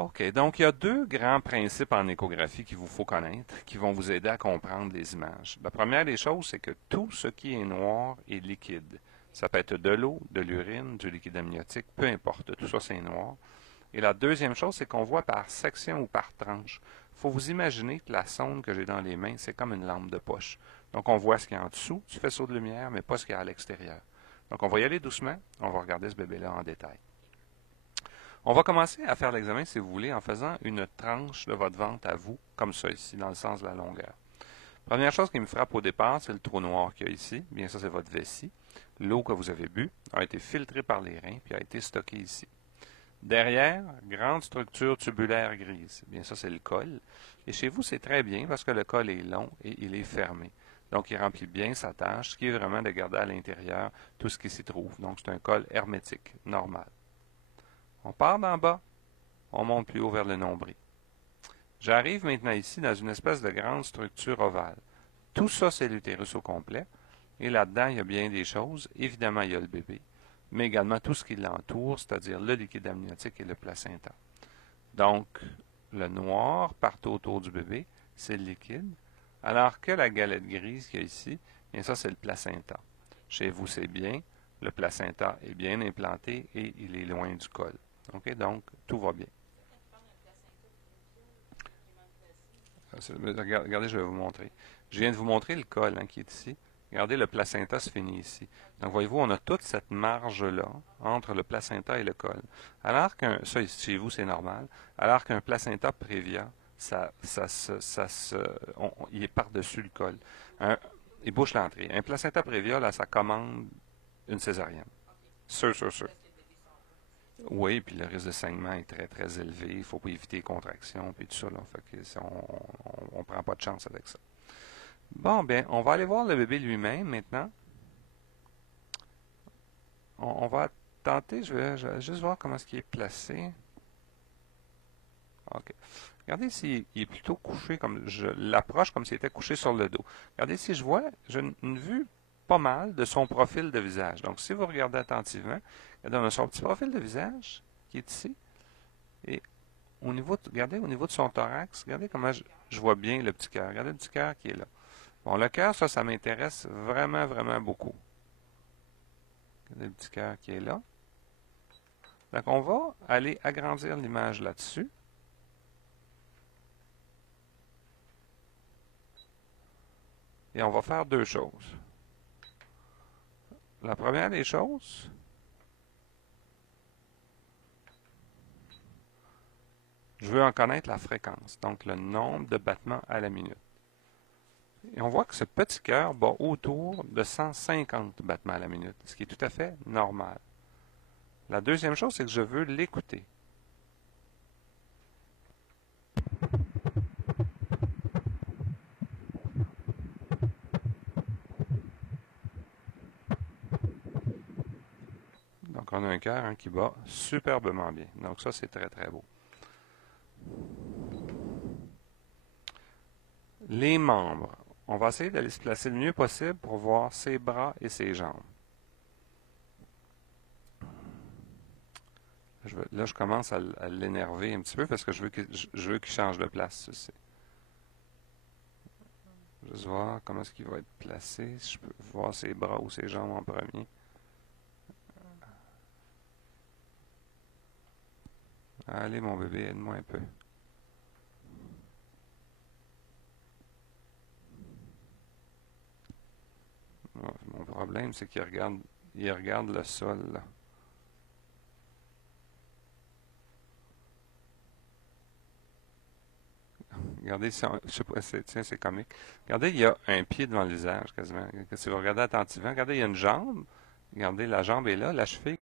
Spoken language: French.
OK, donc il y a deux grands principes en échographie qu'il vous faut connaître, qui vont vous aider à comprendre les images. La première des choses, c'est que tout ce qui est noir est liquide. Ça peut être de l'eau, de l'urine, du liquide amniotique, peu importe, tout ça c'est noir. Et la deuxième chose, c'est qu'on voit par section ou par tranche. Il faut vous imaginer que la sonde que j'ai dans les mains, c'est comme une lampe de poche. Donc on voit ce qu'il y a en dessous du faisceau de lumière, mais pas ce qu'il y a à l'extérieur. Donc on va y aller doucement, on va regarder ce bébé-là en détail. On va commencer à faire l'examen, si vous voulez, en faisant une tranche de votre ventre à vous, comme ça ici, dans le sens de la longueur. Première chose qui me frappe au départ, c'est le trou noir qu'il y a ici. Bien, ça, c'est votre vessie. L'eau que vous avez bu a été filtrée par les reins puis a été stockée ici. Derrière, grande structure tubulaire grise. Bien, ça, c'est le col. Et chez vous, c'est très bien parce que le col est long et il est fermé. Donc, il remplit bien sa tâche, ce qui est vraiment de garder à l'intérieur tout ce qui s'y trouve. Donc, c'est un col hermétique, normal. On part d'en bas, on monte plus haut vers le nombril. J'arrive maintenant ici dans une espèce de grande structure ovale. Tout ça, c'est l'utérus au complet. Et là-dedans, il y a bien des choses. Évidemment, il y a le bébé, mais également tout ce qui l'entoure, c'est-à-dire le liquide amniotique et le placenta. Donc, le noir partout autour du bébé, c'est le liquide, alors que la galette grise qu'il y a ici, bien ça, c'est le placenta. Chez vous, c'est bien. Le placenta est bien implanté et il est loin du col. OK? Donc, tout va bien. Regardez, je vais vous montrer. Je viens de vous montrer le col qui est ici. Regardez, le placenta se finit ici. Donc, voyez-vous, on a toute cette marge-là entre le placenta et le col. Alors ça, chez vous, c'est normal. Alors qu'un placenta prévia, il est par-dessus le col. Il bouche l'entrée. Un placenta prévia, là, ça commande une césarienne. Sûr, sûr, sûr. Oui, puis le risque de saignement est très, très élevé. Il faut pas éviter les contractions, puis tout ça. Là. Fait que on prend pas de chance avec ça. Bon, bien, on va aller voir le bébé lui-même maintenant. On va tenter, je vais juste voir comment est-ce qu'il est placé. OK. Regardez s'il est plutôt couché, comme je l'approche comme s'il était couché sur le dos. Regardez si je vois, j'ai une vue pas mal de son profil de visage. Donc, si vous regardez attentivement, regardez, on a son petit profil de visage qui est ici. Et regardez au niveau de son thorax, regardez comment je vois bien le petit cœur. Regardez le petit cœur qui est là. Bon, le cœur, ça m'intéresse vraiment, vraiment beaucoup. Regardez le petit cœur qui est là. Donc, on va aller agrandir l'image là-dessus. Et on va faire deux choses. La première des choses, je veux en connaître la fréquence, donc le nombre de battements à la minute. Et on voit que ce petit cœur bat autour de 150 battements à la minute, ce qui est tout à fait normal. La deuxième chose, c'est que je veux l'écouter. Donc, on a un cœur qui bat superbement bien. Donc, ça, c'est très, très beau. Les membres. On va essayer d'aller se placer le mieux possible pour voir ses bras et ses jambes. Là, je commence à l'énerver un petit peu parce que je veux qu'il change de place, ceci. Je vais voir comment est-ce qu'il va être placé. Si je peux voir ses bras ou ses jambes en premier. Allez, mon bébé, aide-moi un peu. Mon problème, c'est il regarde le sol, là. Regardez, je sais pas, c'est comique. Regardez, il y a un pied devant le visage, quasiment. Si vous regardez attentivement, regardez, il y a une jambe. Regardez, la jambe est là, la cheville